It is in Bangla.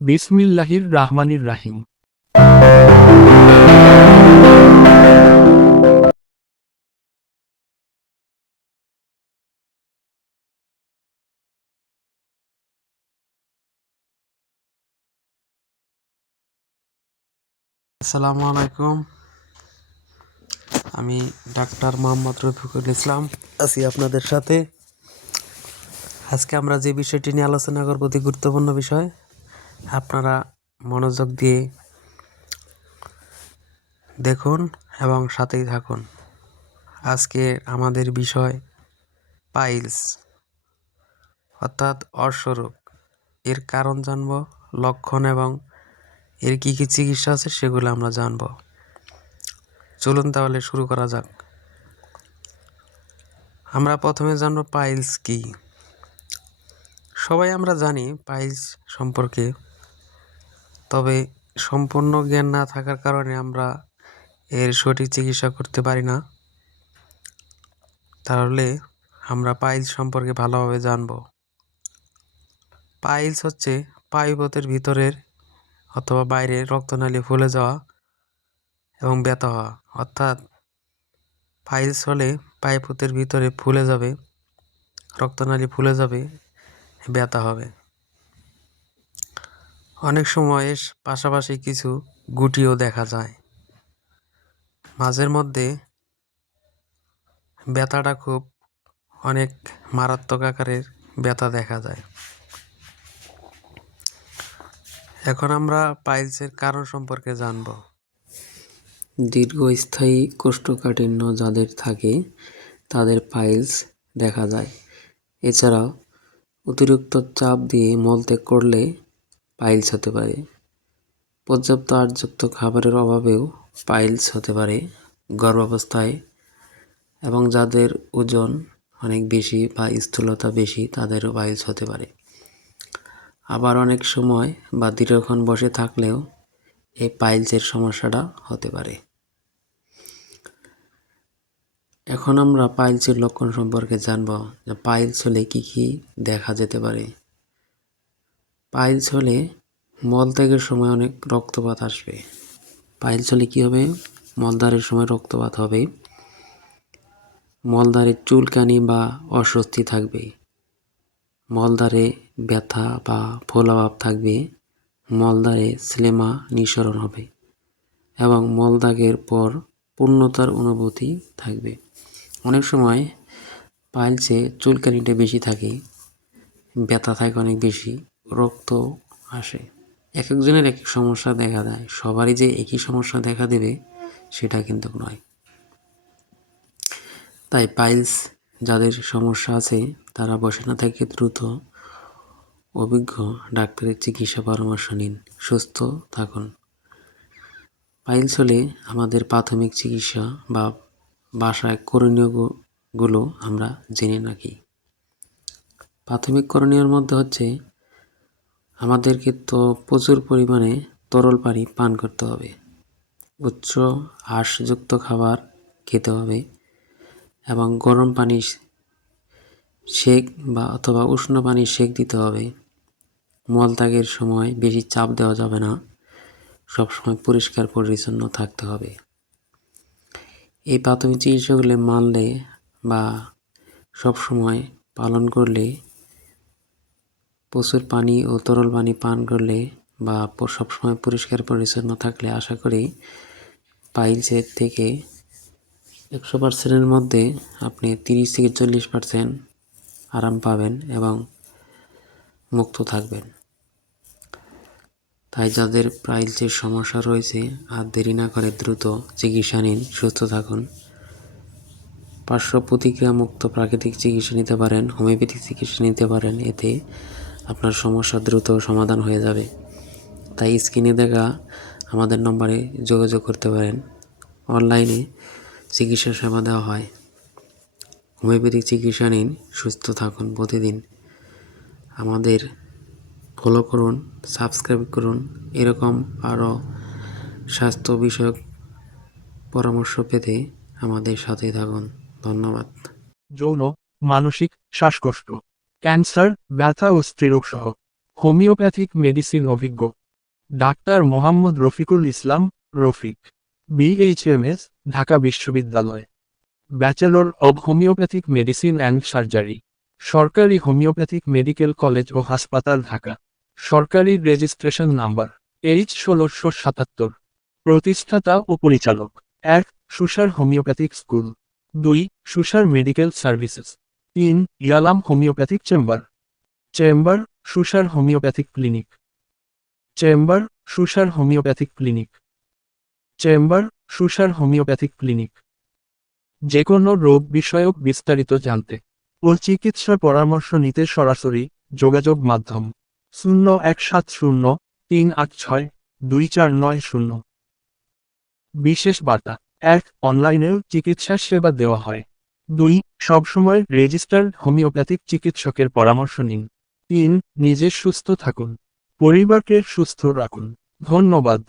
বিসমিল্লাহির রাহমানির রাহিম। আসসালামু আলাইকুম। আমি ডাক্তার মোহাম্মদ রফিকুল ইসলাম আছি আপনাদের সাথে। আজকে আমরা যে বিষয়টি নিয়ে আলোচনা করব অতি গুরুত্বপূর্ণ বিষয়। আপনারা মনোযোগ দিয়ে দেখুন এবং সাথেই থাকুন। আজকে আমাদের বিষয় পাইলস অর্থাৎ অর্শরোগ। এর কারণ জানব, লক্ষণ এবং এর কী কী চিকিৎসা আছে সেগুলো আমরা জানব। চলুন তাহলে শুরু করা যাক। আমরা প্রথমে জানব পাইলস কী। সবাই আমরা জানি পাইলস সম্পর্কে, তবে সম্পূর্ণ জ্ঞান না থাকার কারণে আমরা এর সঠিক চিকিৎসা করতে পারি না। তাহলে আমরা পাইলস সম্পর্কে ভালোভাবে জানব। পাইলস হচ্ছে পায়ুপথের ভিতরের অথবা বাইরে রক্তনালী ফুলে যাওয়া এবং ব্যথা হওয়া। অর্থাৎ পাইলস হলে পায়ুপথের ভিতরে ফুলে যাবে, রক্তনালী ফুলে যাবে, ব্যথা হবে। অনেক সময় এর পাশাপাশি কিছু গুটিও দেখা যায়। মাঝের মধ্যে ব্যথাটা খুব অনেক মারাত্মক আকারের ব্যথা দেখা যায়। এখন আমরা পাইলসের কারণ সম্পর্কে জানব। দীর্ঘস্থায়ী কোষ্ঠকাঠিন্য যাদের থাকে তাদের পাইলস দেখা যায়। এছাড়াও অতিরিক্ত চাপ দিয়ে মলত্যাগ করলে পাইলস হতে পারে। পর্যাপ্ত আঁশযুক্ত খাবারের অভাবেও পাইলস হতে পারে। গর্ভাবস্থায় এবং যাদের ওজন অনেক বেশি বা স্থূলতা বেশি তাদেরও পাইলস হতে পারে। আবার অনেক সময় বা দীর্ঘক্ষণ বসে থাকলেও এই পাইলসের সমস্যাটা হতে পারে। এখন আমরা পাইলসের লক্ষণ সম্পর্কে জানব যে পাইলস হলে কী কী দেখা যেতে পারে। পাইলস হলে মলত্যাগের সময় অনেক রক্তপাত আসবে। পাইলস হলে কী হবে? মলদ্বারের সময় রক্তপাত হবে, মলদ্বারে চুলকানি বা অস্বস্তি থাকবে, মলদ্বারে ব্যথা বা ফোলাভাব থাকবে, মলদ্বারে স্লেমা নিঃসরণ হবে এবং মলত্যাগের পর পূর্ণতার অনুভূতি থাকবে। অনেক সময় পাইলসে চুলকানিটা বেশি থাকে, ব্যথা থাকে অনেক বেশি, রক্ত আসে। এক একজনের এক এক সমস্যা দেখা দেয়, সবারই যে একই সমস্যা দেখা দেবে সেটা কিন্তু নয়। তাই পাইলস যাদের সমস্যা আছে তারা বসে না থেকে দ্রুত অভিজ্ঞ ডাক্তারের চিকিৎসা পরামর্শ নিন, সুস্থ থাকুন। পাইলস হলে আমাদের প্রাথমিক চিকিৎসা বা বাসায় করণীয়গুলো আমরা জেনে রাখি। প্রাথমিক করণীয়র মধ্যে হচ্ছে আমাদেরকে তো প্রচুর পরিমাণে তরল পানি পান করতে হবে, উচ্চ আঁশযুক্ত খাবার খেতে হবে এবং গরম পানি সেক বা অথবা উষ্ণ পানি সেক দিতে হবে। মলত্যাগের সময় বেশি চাপ দেওয়া যাবে না, সবসময় পরিষ্কার পরিচ্ছন্ন থাকতে হবে। এই প্রাথমিক চিকিৎসাগুলি মানলে বা সবসময় পালন করলে, প্রচুর পানি ও তরল পানি পান করলে বা সবসময় পরিষ্কার পরিচ্ছন্ন থাকলে আশা করি পাইলসের থেকে 100%-এর মধ্যে আপনি 30 থেকে 40% আরাম পাবেন এবং মুক্ত থাকবেন। তাই যাদের পাইলসের সমস্যা রয়েছে আর দেরি না করে দ্রুত চিকিৎসা নিন, সুস্থ থাকুন। পার্শ্ব প্রতিক্রিয়া মুক্ত প্রাকৃতিক চিকিৎসা নিতে পারেন, হোমিওপ্যাথিক চিকিৎসা নিতে পারেন, এতে আপনার সমস্যা দ্রুত সমাধান হয়ে যাবে। তাই স্ক্রিনে দেখা আমাদের নম্বরে যোগাযোগ করতে পারেন। অনলাইনে চিকিৎসা সেবা দেওয়া হয়। হোমিওপ্যাথিক চিকিৎসা নিন, সুস্থ থাকুন। প্রতিদিন আমাদের ফলো করুন, সাবস্ক্রাইব করুন। এরকম আরও স্বাস্থ্য বিষয়ক পরামর্শ পেতে আমাদের সাথে থাকুন। ধন্যবাদ। যৌন, মানসিক, শ্বাসকষ্ট, ক্যান্সার, ব্যথা ও স্ত্রীরোগ সহ হোমিওপ্যাথিক মেডিসিন অভিজ্ঞ ডাক্তার মোহাম্মদ রফিকুল ইসলাম, রফিক, BHMS, ঢাকা বিশ্ববিদ্যালয়, bachelor of homeopathic medicine and surgery, সরকারি হোমিওপ্যাথিক মেডিকেল কলেজ ও হাসপাতাল ঢাকা, সরকারি রেজিস্ট্রেশন নাম্বার H1677, প্রতিষ্ঠাতা ও পরিচালক 1. Susar homeopathic school, 2. Susar medical services, 3. ইয়ালাম homeopathic chamber, chamber Susar homeopathic clinic, chamber Susar homeopathic clinic, chamber Susar homeopathic clinic. যে কোনো রোগ বিষয়ক বিস্তারিত জানতে ও চিকিৎসা পরামর্শ নিতে সরাসরি যোগাযোগ মাধ্যম 017038624990। বিশেষ বার্তা 1. অনলাইনেও চিকিৎসা সেবা দেওয়া হয়। 2. সবসময় রেজিস্টার্ড হোমিওপ্যাথিক চিকিৎসকের পরামর্শ নিন। 3. নিজে সুস্থ থাকুন, পরিবারকে সুস্থ রাখুন। ধন্যবাদ।